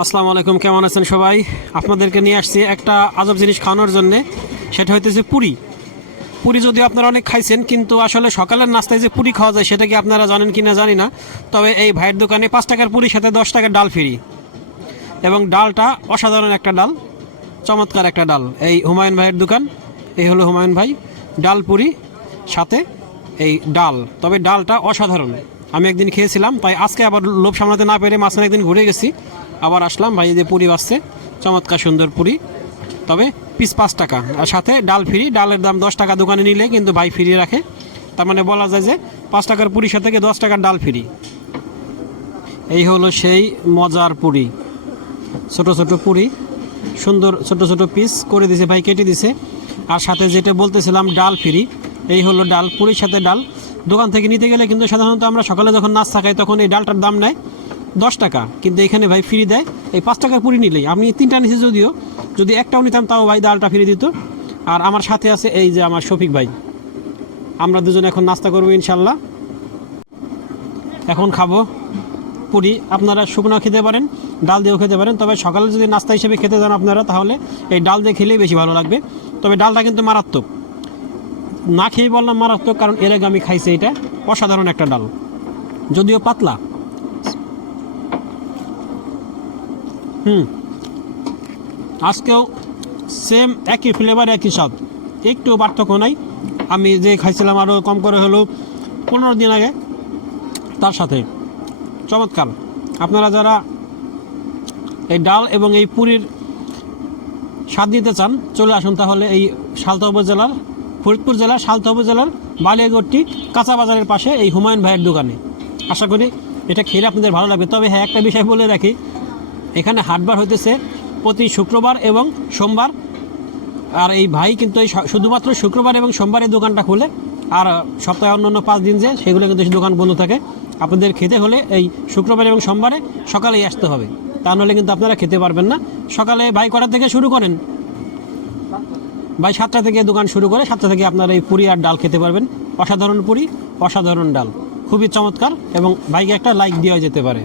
আসসালামু আলাইকুম, কেমন আছেন সবাই? আপনাদেরকে নিয়ে আসছি একটা আজব জিনিস খাওয়ানোর জন্যে। সেটা হইতেছে পুরি। পুরি যদিও আপনারা অনেক খাইছেন, কিন্তু আসলে সকালের নাস্তায় যে পুরি খাওয়া যায় সেটা কি আপনারা জানেন কি না জানি না। তবে এই ভাইয়ের দোকানে 5 টাকার পুরির সাথে 10 টাকার ডাল ফ্রি, এবং ডালটা অসাধারণ একটা ডাল, চমৎকার একটা ডাল। এই হুমায়ুন ভাইয়ের দোকান, এই হলো হুমায়ুন ভাই। ডাল পুরি সাথে এই ডাল, তবে ডালটা অসাধারণ। আমি একদিন খেয়েছিলাম, তাই আজকে আবার লোভ সামলাতে না পেরে মাঝখানে একদিন ঘুরে গেছি, আবার আসলাম। ভাই যে পুরি আসছে, চমৎকার সুন্দর পুরি, তবে পিস 5 টাকা, আর সাথে ডাল ফ্রি। ডালের দাম 10 টাকা, দোকানে নিলে কিন্তু ভাই ফ্রি রাখে। তার মানে বলা যায় যে 5 টাকার পুরির সাথে 10 টাকার ডাল ফ্রি। এই হলো সেই মজার পুরি, ছোট ছোট পুরি, সুন্দর ছোট ছোট পিস করে দিছে ভাই, কেটে দিছে। আর সাথে যেটা বলতেছিলাম ডাল ফ্রি, এই হলো ডাল, পুরির সাথে ডাল। দোকান থেকে নিতে গেলে কিন্তু সাধারণত আমরা সকালে যখন নাস্তা খাই তখন এই ডালটার দাম নেয় 10 টাকা, কিন্তু এখানে ভাই ফ্রি দেয়। এই 5 টাকার পুরি নিলেই, আমি 3টা নিছি যদিও, যদি একটাও নিতাম তাও ভাই ডালটা ফ্রি দিত। আর আমার সাথে আছে এই যে আমার শফিক ভাই, আমরা দুজন এখন নাস্তা করবো ইনশাল্লাহ। এখন খাবো পুরি। আপনারা শুকনো খেতে পারেন, ডাল দিয়েও খেতে পারেন, তবে সকালে যদি নাস্তা হিসেবে খেতে যান আপনারা, তাহলে এই ডাল দিয়ে খেলেই বেশি ভালো লাগবে। তবে ডালটা কিন্তু মারাত্মক, না খেয়েই বললাম মারাত্মক, কারণ এর আগে আমি খাইছি। এটা অসাধারণ একটা ডাল, যদিও পাতলা। আজকেও সেম একই ফ্লেভার, একই স্বাদ, একটু পার্থক্য নাই। আমি যে খাইছিলাম আরও কম করে হলো 15 দিন আগে, তার সাথে চমৎকার। আপনারা যারা এই ডাল এবং এই পুরীর স্বাদ নিতে চান, চলে আসুন তাহলে এই সালথা উপজেলার, ফরিদপুর জেলার সালথা উপজেলার বালিয়াগড়টি কাঁচা বাজারের পাশে এই হুমায়ুন ভাইয়ের দোকানে। আশা করি এটা খেলে আপনাদের ভালো লাগবে। তবে হ্যাঁ, একটা বিষয় বলে রাখি, এখানে হাটবার হইতেছে প্রতি শুক্রবার এবং সোমবার। আর এই ভাই কিন্তু এই শুধুমাত্র শুক্রবার এবং সোমবারে দোকানটা খুলে, আর সপ্তাহে অন্য 5 দিন যে সেগুলো কিন্তু দোকান বন্ধ থাকে। আপনাদের খেতে হলে এই শুক্রবার এবং সোমবারে সকালেই আসতে হবে, তা নাহলে কিন্তু আপনারা খেতে পারবেন না। সকালে ভাই কটা থেকে শুরু করেন? ভাই 7টা থেকে দোকান শুরু করে, 7টা থেকে আপনারা এই পুরি আর ডাল খেতে পারবেন। অসাধারণ পুরি, অসাধারণ ডাল, খুবই চমৎকার, এবং ভাইকে একটা লাইক দেওয়া যেতে পারে।